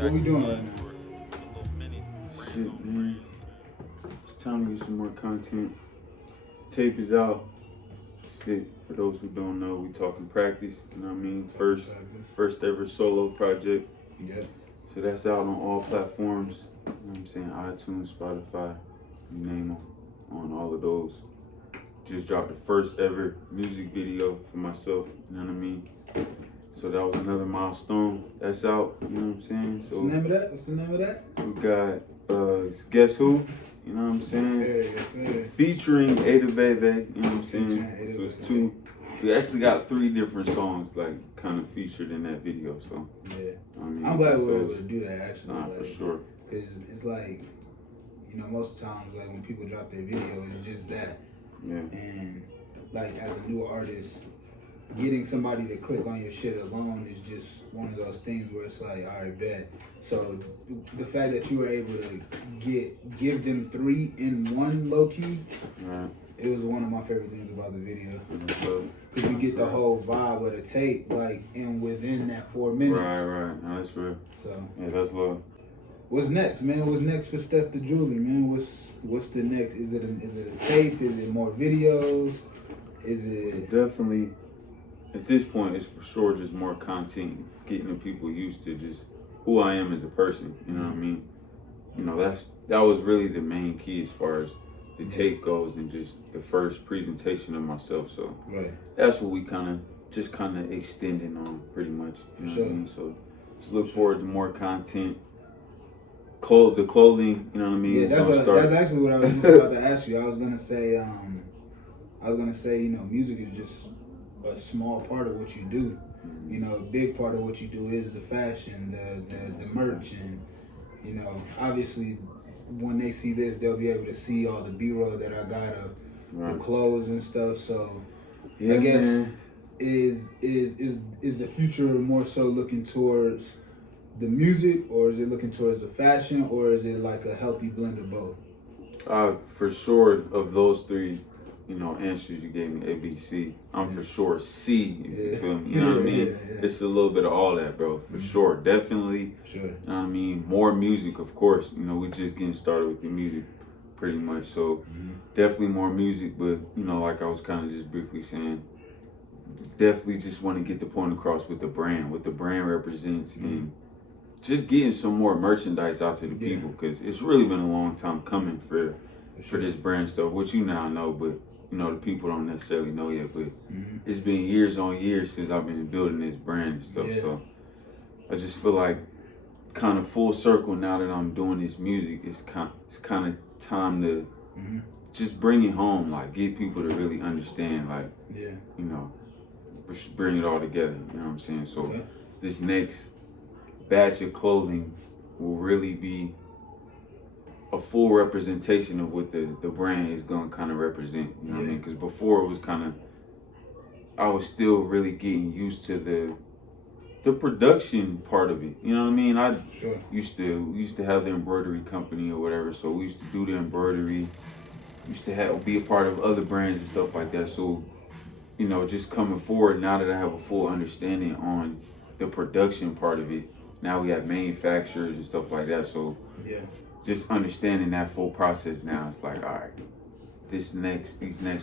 What we doing right now? Shit, man. It's time to get some more content. Tape is out. Shit, for those who don't know, we talking practice. You know what I mean? First ever solo project. Yeah. So that's out on all platforms. You know what I'm saying? iTunes, Spotify, you name them, on all of those. Just dropped the first ever music video for myself. You know what I mean? So that was another milestone. That's out. You know what I'm saying? So What's the name of that? What's the name of that? we got Guess Who? You know what I'm saying? Yes, sir. Featuring Ada Bebe, you know what I'm saying? Featuring Ada So it's Bebe. two. We actually got 3 different songs like kind of featured in that video. So Yeah. I mean, I'm glad we were able to do that actually. Nah, for sure. Because it's like, you know, most times like when people drop their video, it's just that. Yeah. And like as a new artist, getting somebody to click on your shit alone is just one of those things where it's like, all right, bet. So the fact that you were able to give them 3 in one low key, Right. it was one of my favorite things about the video. So, Because you get the whole vibe of the tape, like, and within that 4 minutes. right. No, that's real. So Yeah, that's love. what's next, man? What's next for Steph the Juler, man? What's the next? Is it a tape? Is it more videos? Is it Definitely, at this point, it's for sure just more content, getting the people used to just who I am as a person. You know what I mean? You know, that was really the main key as far as the tape goes and just the first presentation of myself. So right? that's what we kind of extending on pretty much. You know Sure. what I mean? So just look forward to more content. The clothing, you know what I mean? Yeah, that's actually what I was just about to ask you. I was gonna say, you know, music is just a small part of what you do. You know, a big part of what you do is the fashion, the merch, and you know, obviously, when they see this, they'll be able to see all the B-roll that I got of the clothes and stuff. So, Yeah, I guess man. is the future more so looking towards the music, or is it looking towards the fashion, or is it like a healthy blend of both? For sure, of those 3, you know, answers you gave me, A, B, C, I'm for sure C, if you feel me. You know what I mean? Yeah. It's a little bit of all that, bro, for sure. Definitely, Sure. you know what I mean? More music, of course. You know, we're just getting started with the music pretty much. So definitely more music, but, you know, like I was kind of just briefly saying, definitely just want to get the point across with what the brand represents, and just getting some more merchandise out to the people, because it's really been a long time coming for this brand stuff, which you now know, but you know, the people don't necessarily know yet, but it's been years on years since I've been building this brand and stuff. So I just feel like kind of full circle now that I'm doing this music, it's kind of time to just bring it home, like get people to really understand, like, you know, bring it all together, you know what I'm saying? So this next batch of clothing will really be a full representation of what the brand is going to kind of represent, you know what I mean? Because before it was kind of, I was still really getting used to the production part of it, you know what I mean? I used to have the embroidery company or whatever, so we used to do the embroidery, used to be a part of other brands and stuff like that. So, you know, just coming forward now that I have a full understanding on the production part of it, now we have manufacturers and stuff like that. So just understanding that full process now, it's like, all right, these next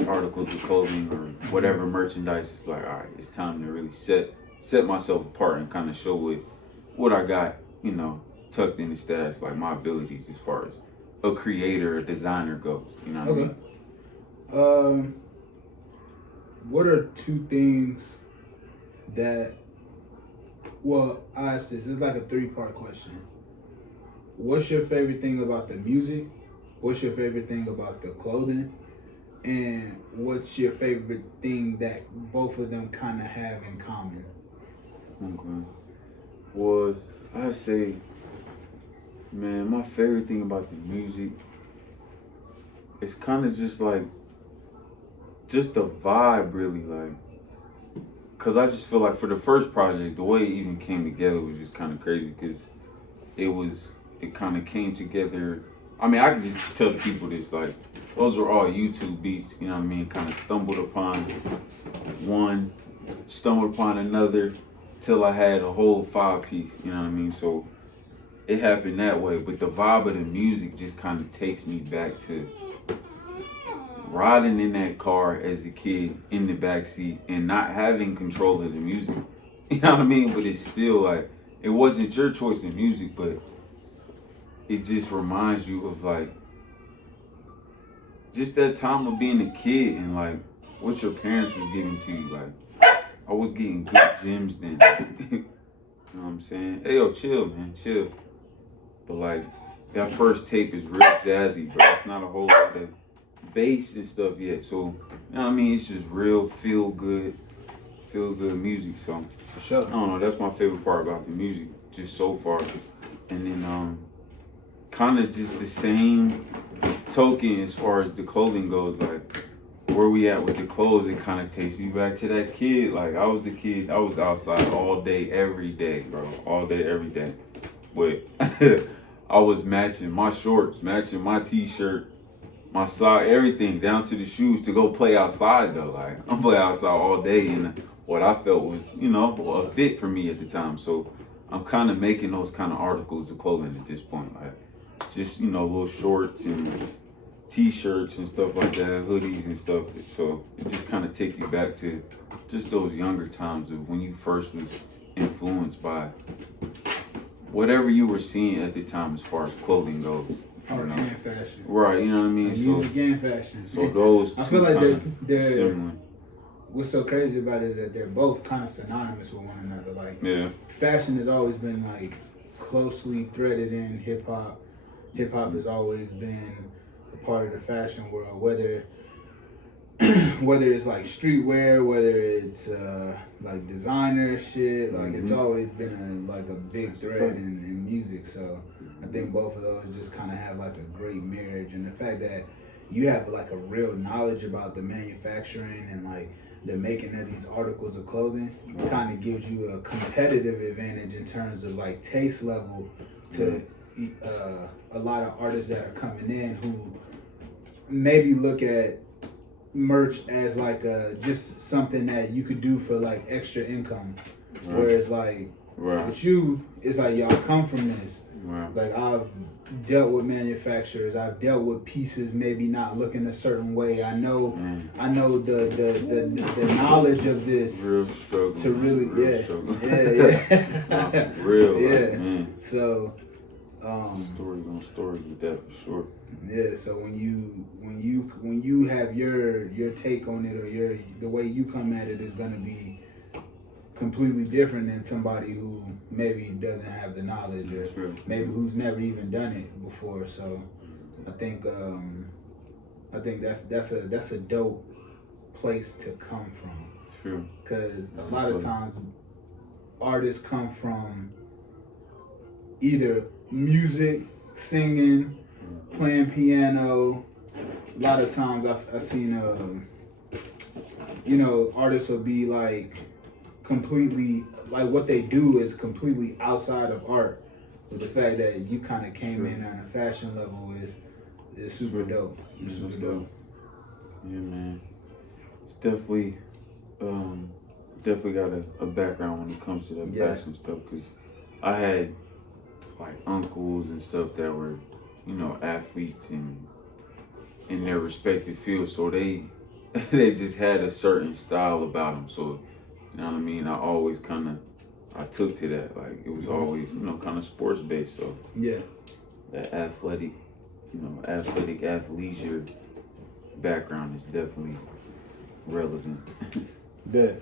articles of clothing or whatever merchandise, is like, all right, it's time to really set myself apart and kind of show what I got, you know, tucked in the stash, like my abilities as far as a creator, a designer goes, you know what I mean? What are 2 things that, well, I ask this, it's like a 3-part question. What's your favorite thing about the music? What's your favorite thing about the clothing? And what's your favorite thing that both of them kind of have in common? Okay. Well, I say, man, my favorite thing about the music is kind of just like, just the vibe, really, like, cause I just feel like for the first project, the way it even came together was just kind of crazy, cause it kind of came together. I mean, I could just tell the people this, like, those were all YouTube beats, you know what I mean? Kind of stumbled upon one, stumbled upon another, till I had a whole 5-piece, you know what I mean? So it happened that way. But the vibe of the music just kind of takes me back to riding in that car as a kid in the backseat and not having control of the music. You know what I mean? But it's still like, it wasn't your choice in music, but it just reminds you of like, just that time of being a kid and like what your parents were giving to you. Like, I was getting good gems then. You know what I'm saying? Hey, yo, chill, man, chill. But like, that first tape is real jazzy, bro. It's not a whole lot of bass and stuff yet. So, you know what I mean? It's just real feel good music. So, for sure. I don't know. That's my favorite part about the music, just so far. And then, kind of just the same token as far as the clothing goes. Like, where we at with the clothes, it kind of takes me back to that kid. Like, I was the kid. I was outside all day, every day, bro. All day, every day. But I was matching my shorts, matching my t-shirt, my sock, everything down to the shoes to go play outside though. Like, I'm playing outside all day, and what I felt was, you know, a fit for me at the time. So I'm kind of making those kind of articles of clothing at this point. Like, just, you know, little shorts and t-shirts and stuff like that, hoodies and stuff. So it just kind of take you back to just those younger times of when you first was influenced by whatever you were seeing at the time as far as clothing goes. Art and fashion. Right, you know what I mean? Music and fashion. So those I feel like they're similar. What's so crazy about it is that they're both kind of synonymous with one another. Like, yeah, fashion has always been like closely threaded in hip hop. Hip hop has always been a part of the fashion world, whether it's like streetwear, whether it's like designer shit, like it's always been a big thread in music. So I think both of those just kind of have like a great marriage, and the fact that you have like a real knowledge about the manufacturing and like the making of these articles of clothing kind of gives you a competitive advantage in terms of like taste level to a lot of artists that are coming in who maybe look at merch as like just something that you could do for like extra income, whereas like with you, it's like y'all come from this. Like, I've dealt with manufacturers, I've dealt with pieces maybe not looking a certain way. I know the knowledge of this real struggle, to really real. So stories on stories with that for sure. Yeah, so when you have your take on it, or the way you come at it is gonna be completely different than somebody who maybe doesn't have the knowledge, or maybe who's never even done it before. So I think that's a dope place to come from. True. Because a lot of times artists come from either music, singing, playing piano. A lot of times I've seen artists will be like completely, like what they do is completely outside of art. But the fact that you kind of came in on a fashion level is super dope. It's super dope. Yeah, man. It's definitely got a background when it comes to that fashion stuff, because I had like uncles and stuff that were, you know, athletes and in their respective fields, so they just had a certain style about them. So, you know what I mean? I took to that. Like, it was always, you know, kind of sports based. So yeah, that athletic athleisure background is definitely relevant. Bet.